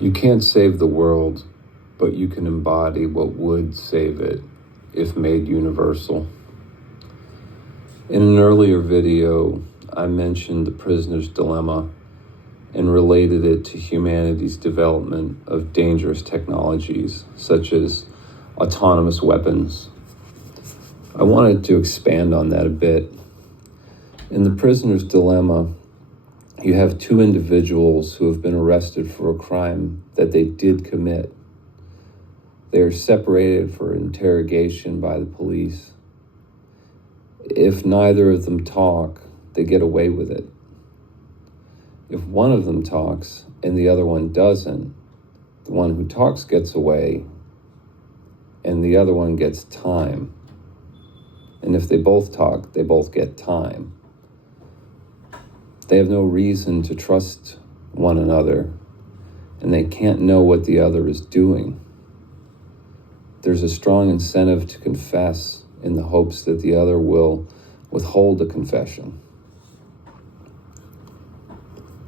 You can't save the world, but you can embody what would save it if made universal. In an earlier video, I mentioned the prisoner's dilemma and related it to humanity's development of dangerous technologies, such as autonomous weapons. I wanted to expand on that a bit. In the prisoner's dilemma, you have two individuals who have been arrested for a crime that they did commit. They are separated for interrogation by the police. If neither of them talk, they get away with it. If one of them talks and the other one doesn't, the one who talks gets away and the other one gets time. And if they both talk, they both get time. They have no reason to trust one another, and they can't know what the other is doing. There's a strong incentive to confess in the hopes that the other will withhold a confession.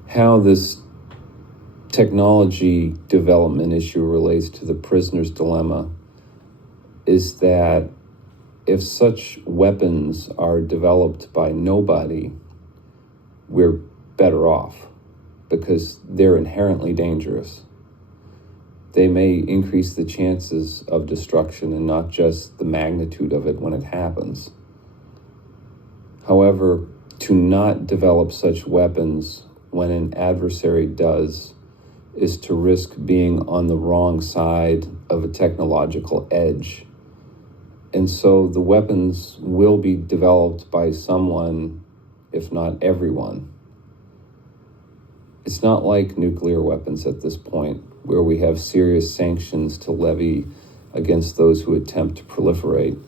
How this technology development issue relates to the prisoner's dilemma is that if such weapons are developed by nobody, we're better off because they're inherently dangerous. They may increase the chances of destruction and not just the magnitude of it when it happens. However, to not develop such weapons when an adversary does is to risk being on the wrong side of a technological edge. And so the weapons will be developed by someone, if not everyone. It's not like nuclear weapons at this point, where we have serious sanctions to levy against those who attempt to proliferate.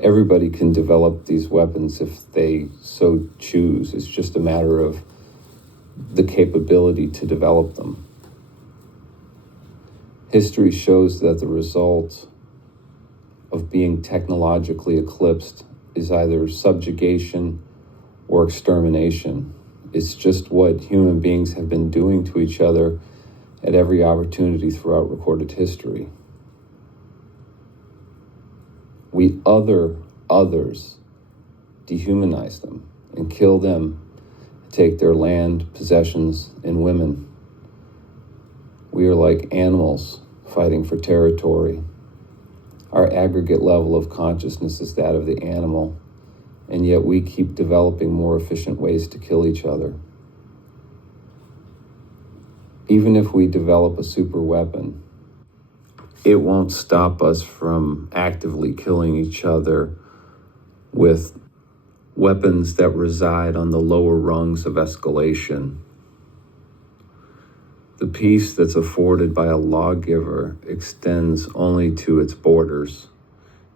Everybody can develop these weapons if they so choose. It's just a matter of the capability to develop them. History shows that the result of being technologically eclipsed is either subjugation or extermination. It's just what human beings have been doing to each other at every opportunity throughout recorded history. We other others, dehumanize them and kill them, take their land, possessions, and women. We are like animals fighting for territory. Our aggregate level of consciousness is that of the animal, and yet we keep developing more efficient ways to kill each other. Even if we develop a super weapon, it won't stop us from actively killing each other with weapons that reside on the lower rungs of escalation. The peace that's afforded by a lawgiver extends only to its borders.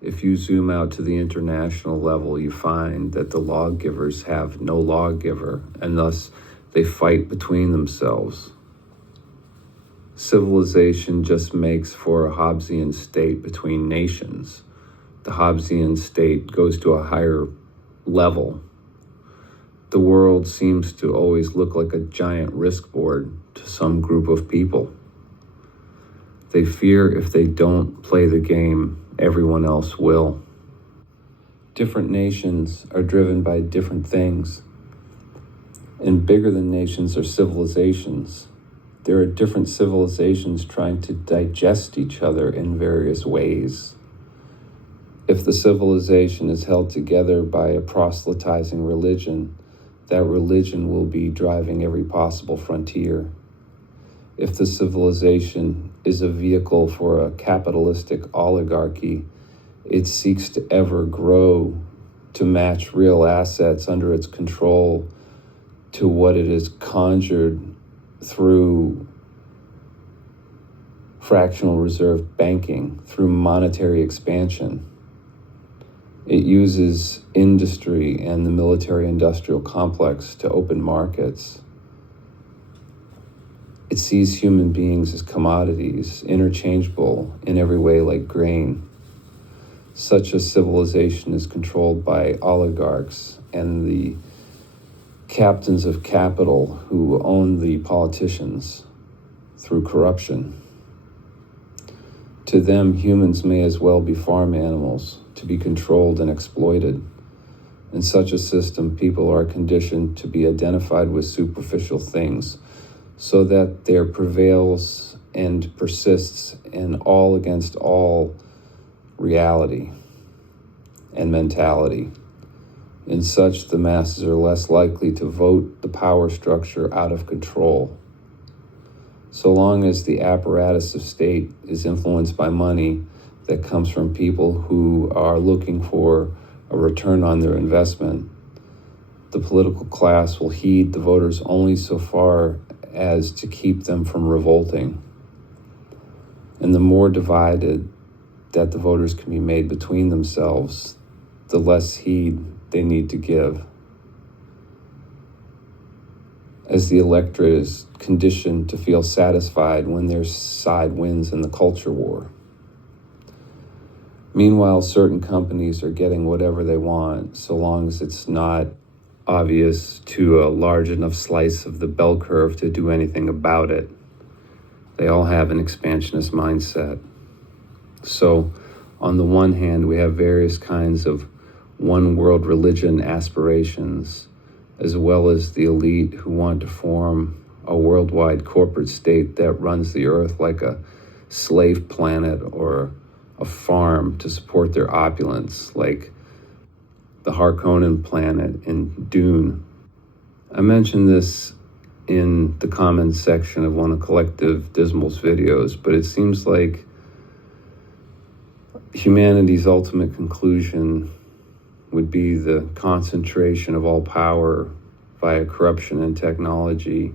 If you zoom out to the international level, you find that the lawgivers have no lawgiver, and thus they fight between themselves. Civilization just makes for a Hobbesian state between nations. The Hobbesian state goes to a higher level. The world seems to always look like a giant risk board to some group of people. They fear if they don't play the game, everyone else will. Different nations are driven by different things, and bigger than nations are civilizations. There are different civilizations trying to digest each other in various ways. If the civilization is held together by a proselytizing religion, that religion will be driving every possible frontier. If the civilization is a vehicle for a capitalistic oligarchy, it seeks to ever grow to match real assets under its control to what it is conjured through fractional reserve banking, through monetary expansion. It uses industry and the military-industrial complex to open markets. It sees human beings as commodities, interchangeable in every way like grain. Such a civilization is controlled by oligarchs and the captains of capital who own the politicians. through corruption. To them, humans may as well be farm animals, to be controlled and exploited. In such a system, people are conditioned to be identified with superficial things, so that there prevails and persists an all against all reality and mentality. In such, the masses are less likely to vote the power structure out of control. So long as the apparatus of state is influenced by money that comes from people who are looking for a return on their investment, the political class will heed the voters only so far as to keep them from revolting. And the more divided that the voters can be made between themselves, the less heed they need to give, as the electorate is conditioned to feel satisfied when their side wins in the culture war. Meanwhile, certain companies are getting whatever they want, so long as it's not obvious to a large enough slice of the bell curve to do anything about it. They all have an expansionist mindset. So, on the one hand, we have various kinds of one world religion aspirations, as well as the elite who want to form a worldwide corporate state that runs the earth like a slave planet or a farm to support their opulence, like the Harkonnen planet in Dune. I mentioned this in the comments section of one of Collective Dismal's videos, but it seems like humanity's ultimate conclusion would be the concentration of all power via corruption and technology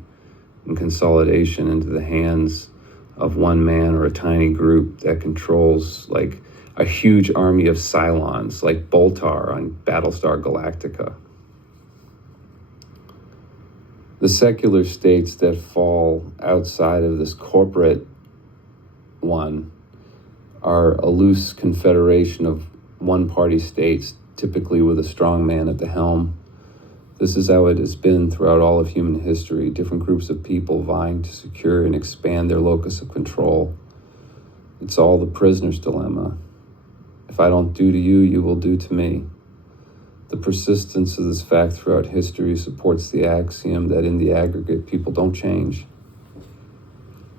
and consolidation into the hands of one man or a tiny group that controls like a huge army of Cylons, like Boltar on Battlestar Galactica. The secular states that fall outside of this corporate one are a loose confederation of one-party states, typically with a strong man at the helm. This is how it has been throughout all of human history, different groups of people vying to secure and expand their locus of control. It's all the prisoner's dilemma. If I don't do to you, you will do to me. The persistence of this fact throughout history supports the axiom that in the aggregate, people don't change.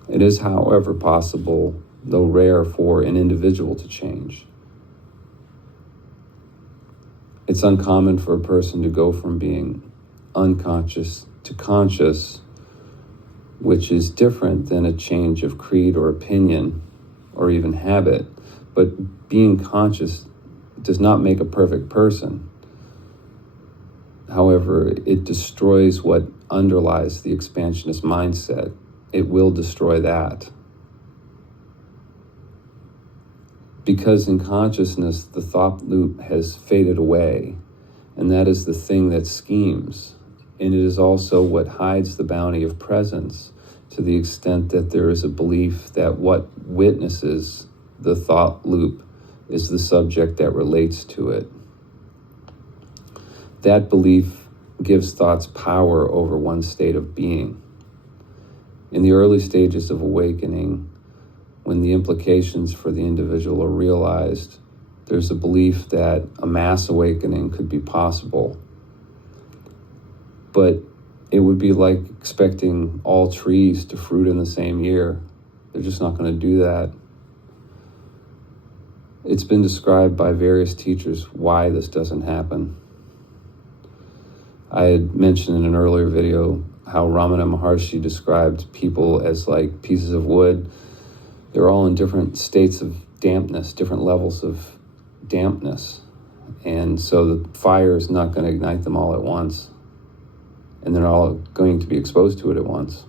It is, however, possible, though rare, for an individual to change. It's uncommon for a person to go from being unconscious to conscious, which is different than a change of creed or opinion or even habit. But being conscious does not make a perfect person. However, it destroys what underlies the expansionist mindset. It will destroy that. Because in consciousness, the thought loop has faded away, and that is the thing that schemes. And it is also what hides the bounty of presence, to the extent that there is a belief that what witnesses the thought loop is the subject that relates to it. That belief gives thoughts power over one state of being. In the early stages of awakening, when the implications for the individual are realized, there's a belief that a mass awakening could be possible. But it would be like expecting all trees to fruit in the same year. They're just not going to do that. It's been described by various teachers why this doesn't happen. I had mentioned in an earlier video how Ramana Maharshi described people as like pieces of wood. They're all in different states of dampness, different levels of dampness. And so the fire is not going to ignite them all at once. And they're all going to be exposed to it at once.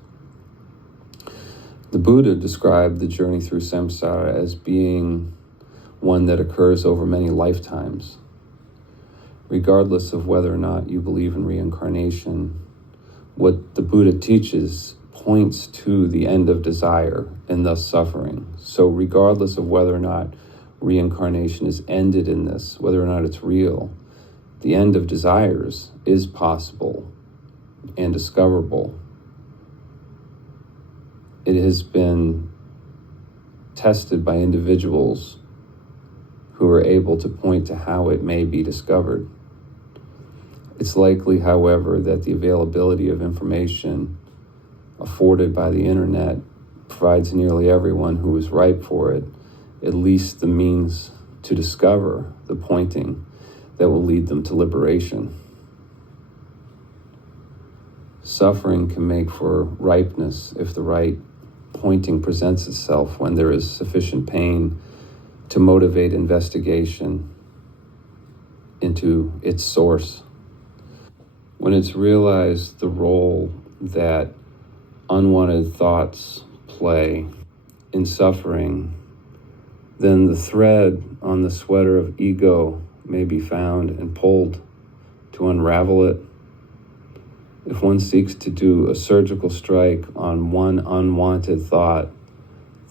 The Buddha described the journey through samsara as being one that occurs over many lifetimes. Regardless of whether or not you believe in reincarnation, what the Buddha teaches points to the end of desire and thus suffering. So regardless of whether or not reincarnation is ended in this, whether or not it's real, the end of desires is possible and discoverable. it has been tested by individuals who are able to point to how it may be discovered. It's likely, however, that the availability of information afforded by the internet provides nearly everyone who is ripe for it at least the means to discover the pointing that will lead them to liberation. Suffering can make for ripeness if the right pointing presents itself when there is sufficient pain to motivate investigation into its source. When it's realized the role that unwanted thoughts play in suffering, then the thread on the sweater of ego may be found and pulled to unravel it. If one seeks to do a surgical strike on one unwanted thought,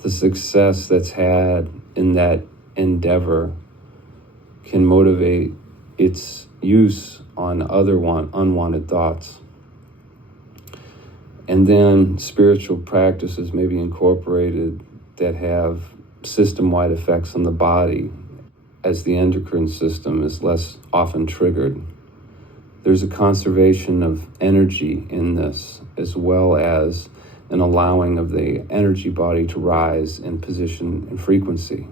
the success that's had in that endeavor can motivate its use on other unwanted thoughts. And then spiritual practices may be incorporated that have system-wide effects on the body as the endocrine system is less often triggered. There's a conservation of energy in this, as well as an allowing of the energy body to rise in position and frequency.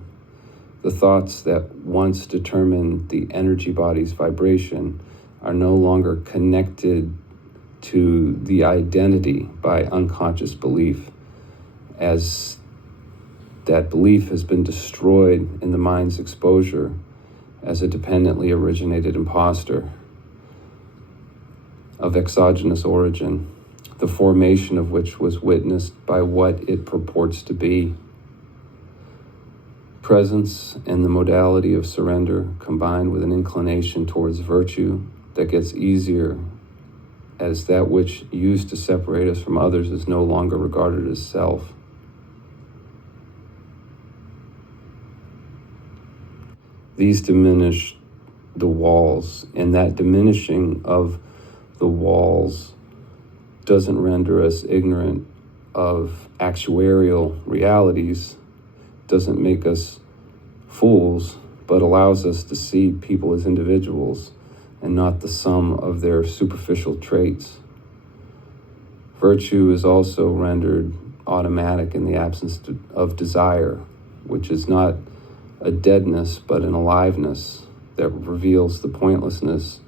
The thoughts that once determined the energy body's vibration are no longer connected to the identity by unconscious belief, as that belief has been destroyed in the mind's exposure as a dependently originated imposter of exogenous origin, the formation of which was witnessed by what it purports to be. Presence and the modality of surrender combined with an inclination towards virtue that gets easier as that which used to separate us from others is no longer regarded as self. These diminish the walls, and that diminishing of the walls doesn't render us ignorant of actuarial realities, doesn't make us fools, but allows us to see people as individuals and not the sum of their superficial traits. Virtue is also rendered automatic in the absence of desire, which is not a deadness but an aliveness that reveals the pointlessness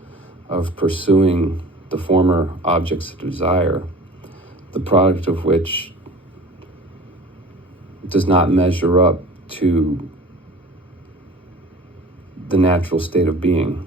of pursuing the former objects of desire, the product of which does not measure up to the natural state of being.